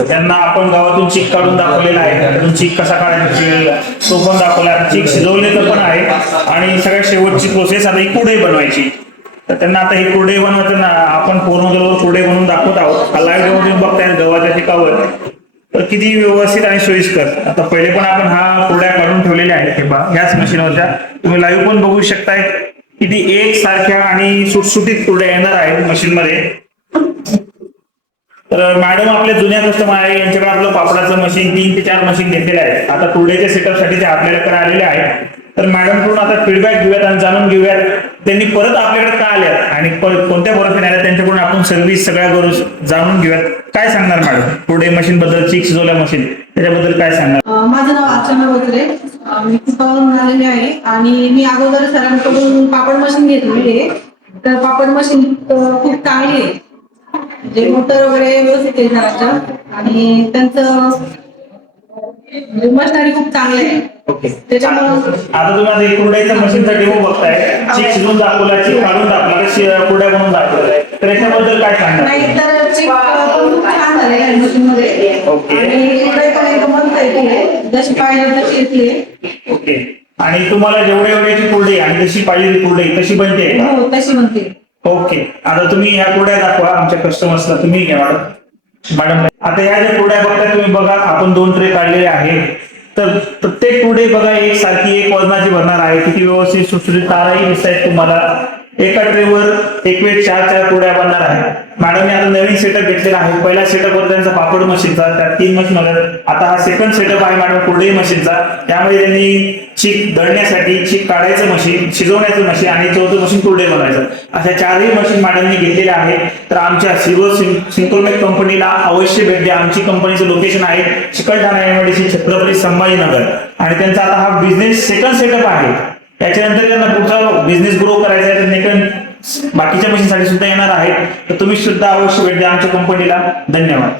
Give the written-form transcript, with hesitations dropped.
त्यांना आपण गावातून चीक काढून दाखवलेला आहे, त्यातून चीक कसा काढायचा तो पण दाखवला, चीक शिजवलेलं पण आहे आणि सगळ्यात शेवटची प्रोसेस आता ही कुरडई बनवायची. तर त्यांना आता ही कुरडई बनवायचं ना आपण पूर्ण कुरडई बनवून दाखवत आहोत. लाईव्ह जेव्हा बघताय गव्हाच्या चिकावर तर किती व्यवस्थित आणि सोयीस्कर. आता पहिले पण आपण हा कुरड्या काढून ठेवलेल्या आहेत हे पहा ह्याच मशीनवरच्या, तुम्ही लाईव्ह पण बघू शकताय किती एकसारख्या आणि सुटसुटीत कुरड्या येणार आहेत मशीन मध्ये. तर मॅडम आपले जुन्या कस्टमर आहे, यांच्याकडे आपलं पापडाचं मशीन 3 ते 4 मशीन घेतलेले आहे. आता कुरड्याच्या सेटअपसाठी ते आपल्याकडे आलेले आहेत. तर मॅडम कडून आता फीडबॅक घेऊयात आणि जाणून घेऊयात त्यांनी परत आपल्याकडे का आल्यात आणि कोणत्या भरोशाने आल्या, त्यांच्याकडून आपण सर्व्हिस सगळ्या करू जाणून घेऊयात. काय सांगणार मॅडम कुरडई मशीन बद्दल, चीक शिजवल्या मशीन त्याच्याबद्दल काय सांगणार? माझं नाव अर्चना वगैरे, मी कुपावरून आलेले आहे आणि मी अगोदर सरांकडून पापड मशीन घेतलेली आहे. तर पापड मशीन खूप चांगली आहे, म्हणजे मोटर वगैरे व्यवस्थित आहे घराचं आणि त्यांचं मशिनरी खूप चांगले आहे. ओके, त्याच्यामुळे आता तुम्ही आता कुरड्याच्या मशीनचा डेमो बघताय, चीक शिजवून दाखवला, चीक काढून दाखवला, कुरड्या बनवून दाखवलाय, तर याच्याबद्दल काय सांगणार? नाही तर चीक खूप छान झालेलं आहे मशीन मध्ये. ओके. आणि कुरडई पण एकदम मस्त येते, जशी पाहिजे तशी येते. ओके, आणि तुम्हाला जेवढे एवढ्याची कुरडई आणि जशी पाहिजे कुरडई तशी बनते का? हो तशी बनते. ओके, आता तुम्ही ह्या कुरड्या दाखवा आमच्या कस्टमर्सला. तुम्ही घ्या मॅडम. आता ह्या ज्या कुरड्या बघताय तुम्ही बघा, आपण 2 ट्रे काढलेले आहेत. तर प्रत्येक कुरडई बघा एक सारखी, एक वजनाची भरणार आहे, किती व्यवस्थित सुटसुटीत ताराही दिसतायत तुम्हाला. एका ट्रेवर एक वेळ 4 कुरड्या बनणार आहे. मॅडमने आता नवीन सेटअप घेतलेला आहे. पहिला सेटअप होता त्यांचा पापड मशीनचा, त्यात 3 मशीन होत्या. आता हा सेकंड सेटअप आहे मॅडम कुरडई मशीनचा. त्यामध्ये त्यांनी चीक दळण्यासाठी, चीक काढायचं मशीन, शिजवण्याचं मशीन आणि 4थं मशीन कुरडई बनवायचं, अशा 4ही मशीन मॅडमने घेतलेल्या आहेत. तर आमच्या सिंक्रोमेक कंपनीला अवश्य भेट द्या. आमची कंपनीचं लोकेशन आहे चिकलठाणा एमआयडीसी छत्रपती संभाजीनगर आणि त्यांचा आता हा बिझनेस सेकंड सेटअप आहे. त्याच्यानंतर त्यांना पुढचा बिझनेस ग्रो करायचा आहे, तर बाकीच्या मशीनसाठी सुद्धा येणार आहेत. तर तुम्ही सुद्धा अवश्य भेट द्या आमच्या कंपनीला. धन्यवाद.